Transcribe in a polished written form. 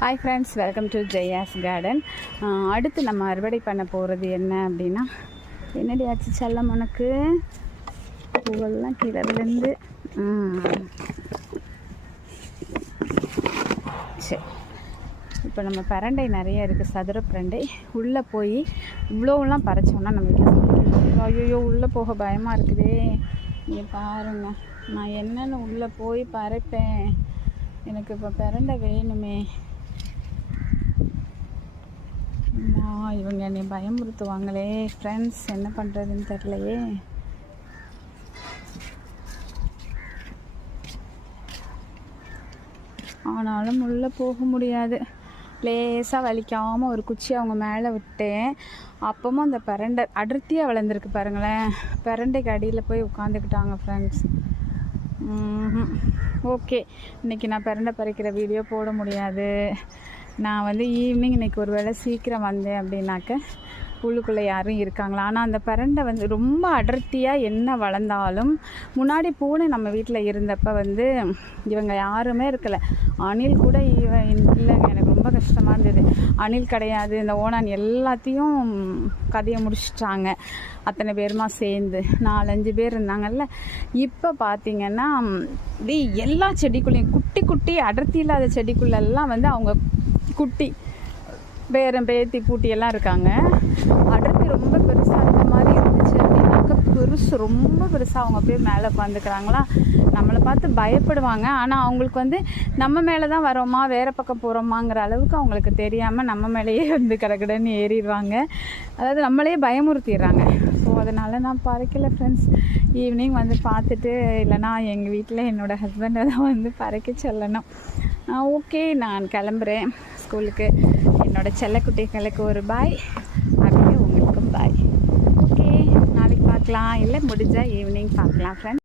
Hi friends, welcome to Jaya's garden. அடுத்து நம்ம அறுவடை பண்ண போகிறது என்ன அப்படின்னா, என்னடி ஆச்சு செல்லம் உனக்கு? பூவெல்லாம் கீழே விழுந்து. சரி, இப்போ நம்ம பிரண்டை நிறைய இருக்குது, சதுர பிரண்டை. உள்ளே போய் இவ்வளோலாம் பறிச்சோன்னா நம்ம வீட்டில் ஐயோ உள்ளே போக பயமாக இருக்குதே. நீங்கள் பாருங்கள், நான் என்னென்னு உள்ளே போய் பறிப்பேன். எனக்கு இப்போ பிரண்டை வேணுமே. இவங்க என்னை பயமுறுத்துவாங்களே ஃப்ரெண்ட்ஸ், என்ன பண்ணுறதுன்னு தெரியலையே. ஆனாலும் உள்ளே போக முடியாது. லேசாக வலிக்காமல் ஒரு குச்சி அவங்க மேலே விட்டேன். அப்பவும் அந்த பிரண்டை அடர்த்தியாக வளர்ந்துருக்கு பாருங்களேன். பிரண்டைக்கு அடியில் போய் உட்காந்துக்கிட்டாங்க ஃப்ரெண்ட்ஸ். ஓகே, இன்றைக்கி நான் பிரண்டை பறிக்கிற வீடியோ போட முடியாது. நான் வந்து ஈவினிங் இன்றைக்கி ஒரு வேளை சீக்கிரம் வந்தேன் அப்படின்னாக்க உள்ளுக்குள்ளே யாரும் இருக்காங்களா. ஆனால் அந்த பிரண்டை வந்து ரொம்ப அடர்த்தியாக என்ன வளர்ந்தாலும், முன்னாடி பூனை நம்ம வீட்டில் இருந்தப்போ வந்து இவங்க யாருமே இருக்கலை. அணில் கூட இல்லைங்க. எனக்கு ரொம்ப கஷ்டமாக இருந்தது. அணில் கிடையாது, இந்த ஓனான் எல்லாத்தையும் கதையை முடிச்சிட்டாங்க. அத்தனை பேருமா சேர்ந்து 4-5 பேர் இருந்தாங்கல்ல. இப்போ பார்த்திங்கன்னா எல்லா செடிக்குள்ளேயும் குட்டி குட்டி அடர்த்தி இல்லாத செடிக்குள்ளெல்லாம் வந்து அவங்க குட்டி பேரன் பேத்தி பூட்டியெல்லாம் இருக்காங்க. அடர்த்தி ரொம்ப பெருசாக இந்த மாதிரி இருந்துச்சு அப்படின்னாக்க ரொம்ப பெருசாக அவங்க போய் மேலே உட்காந்துக்கிறாங்களா. நம்மளை பார்த்து பயப்படுவாங்க. ஆனால் அவங்களுக்கு வந்து நம்ம மேலே தான் வரோமா வேறு பக்கம் போகிறோமாங்கிற அளவுக்கு அவங்களுக்கு தெரியாமல் நம்ம மேலேயே வந்து கடகடன்னு ஏறிடுவாங்க. அதாவது நம்மளே பயமுறுத்திடுறாங்க. ஸோ அதனால் நான் பறிக்கலை ஃப்ரெண்ட்ஸ். ஈவினிங் வந்து பார்த்துட்டு, இல்லைனா எங்கள் வீட்டில் என்னோடய ஹஸ்பண்டை தான் வந்து பறிக்க சொல்லணும். ஓகே, நான் கிளம்புறேன் ஸ்கூலுக்கு. என்னோடய செல்லக்குட்டிகளுக்கு ஒரு பாய், அப்படியே உங்களுக்கும் பாய். ஓகே, நாளைக்கு பார்க்கலாம், இல்லை முடிஞ்சால் ஈவினிங் பார்க்கலாம் ஃப்ரெண்ட்ஸ்.